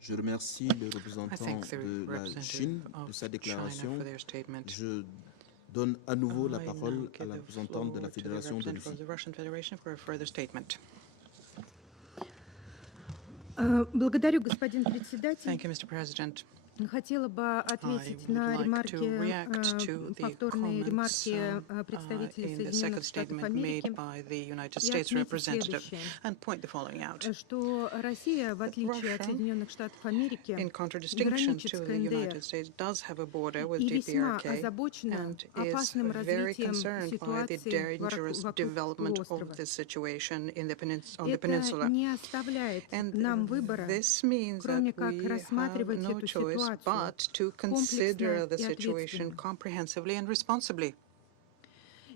Je remercie le représentant de la Chine de sa déclaration. Je donne à nouveau la parole à la représentante de la Fédération de Russie. Благодарю, господин председатель. Thank you, Mr. President. Хотела бы ответить на ремарки, повторные ремарки представителя Соединенных Штатов Америки и отметить что Россия, в отличие от Соединенных Штатов Америки, граничит с КНДР и весьма озабочена опасным развитием ситуации вокруг полуострова. Это не оставляет нам выбора, кроме как рассматривать эту ситуацию but to consider the situation comprehensively and responsibly.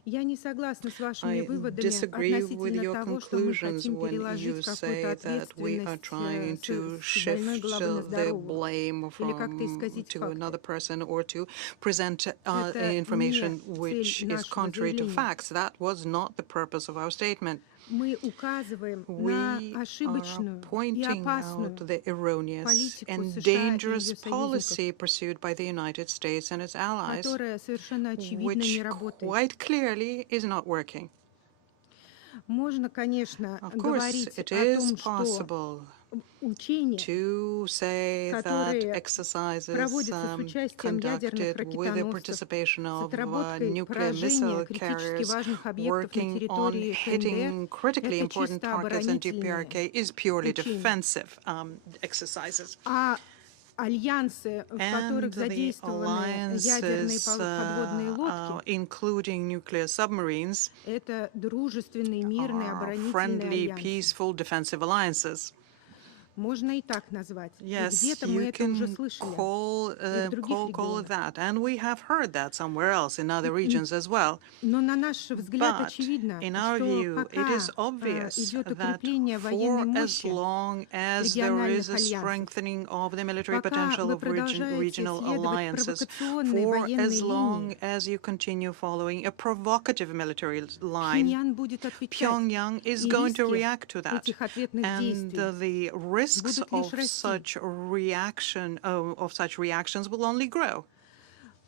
Я не согласна с вашими выводами относительно того, что мы хотим переложить какую-то ответственность с больной головы на здоровую, или как-то исказить факты. Another person or to present information which is contrary to facts. That was not the purpose of our statement. Мы указываем на ошибочную и опасную the erroneous and dangerous policy pursued by the United States and its allies, which quite clearly is not working. Можно, конечно, of course, it is possible to say that exercises conducted with the participation of nuclear missile carriers working on hitting critically important targets in DPRK is purely defensive exercises. Альянсы, в которых задействованы ядерные подводные лодки, including nuclear submarines, это дружественные, мирные, оборонительные альянсы. Можно и так назвать. Где-то мы это уже слышали. Call it that, and we have heard that somewhere else in other regions as well. Но на наш взгляд очевидно, in our view, it is obvious that for as long as there is a strengthening of the military potential of regional alliances, for as long as you continue following a provocative military line, Pyongyang is going to react to that, and the risks of such reactions will only grow.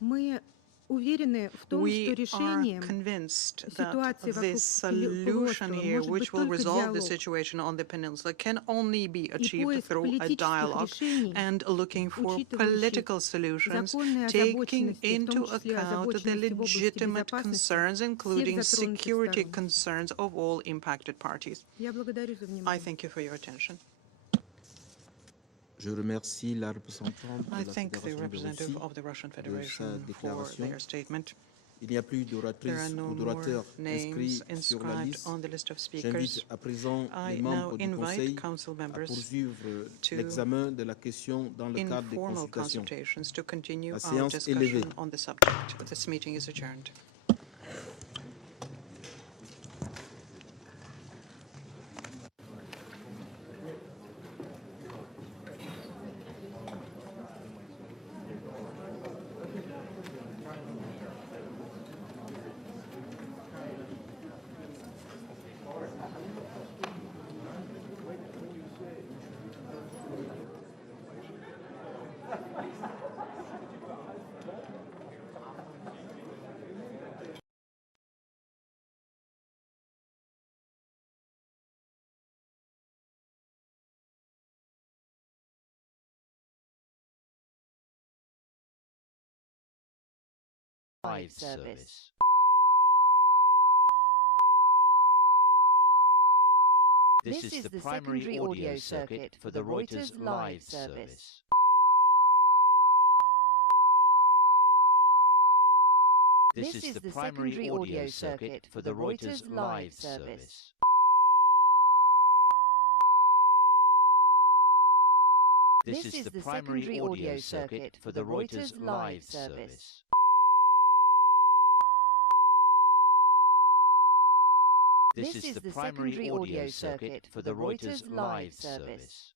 Мы уверены в том, что решение ситуации this solution here, which will resolve the situation on the peninsula, can only be achieved through a dialogue and looking for political solutions, taking into account the legitimate concerns, including security concerns of all impacted parties. I thank you for your attention. Je remercie la représentante I thank the representative of the Russian Federation for their statement. Il n'y a plus d'oratrices ou d'orateurs inscrits sur la liste. J'invite à présent les membres du Conseil à poursuivre l'examen de la question dans le cadre des consultations. La séance est levée. This meeting is adjourned. Live service. This is the primary audio circuit for the Reuters live service. This is the primary audio circuit for the Reuters live service. This is the primary audio circuit for the Reuters live service. This is the primary audio circuit for the Reuters live service.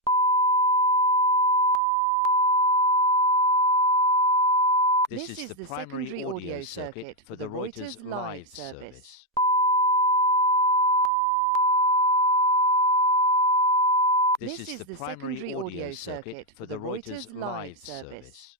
This is the primary audio circuit for the Reuters live service. This is the primary audio circuit for the Reuters live service.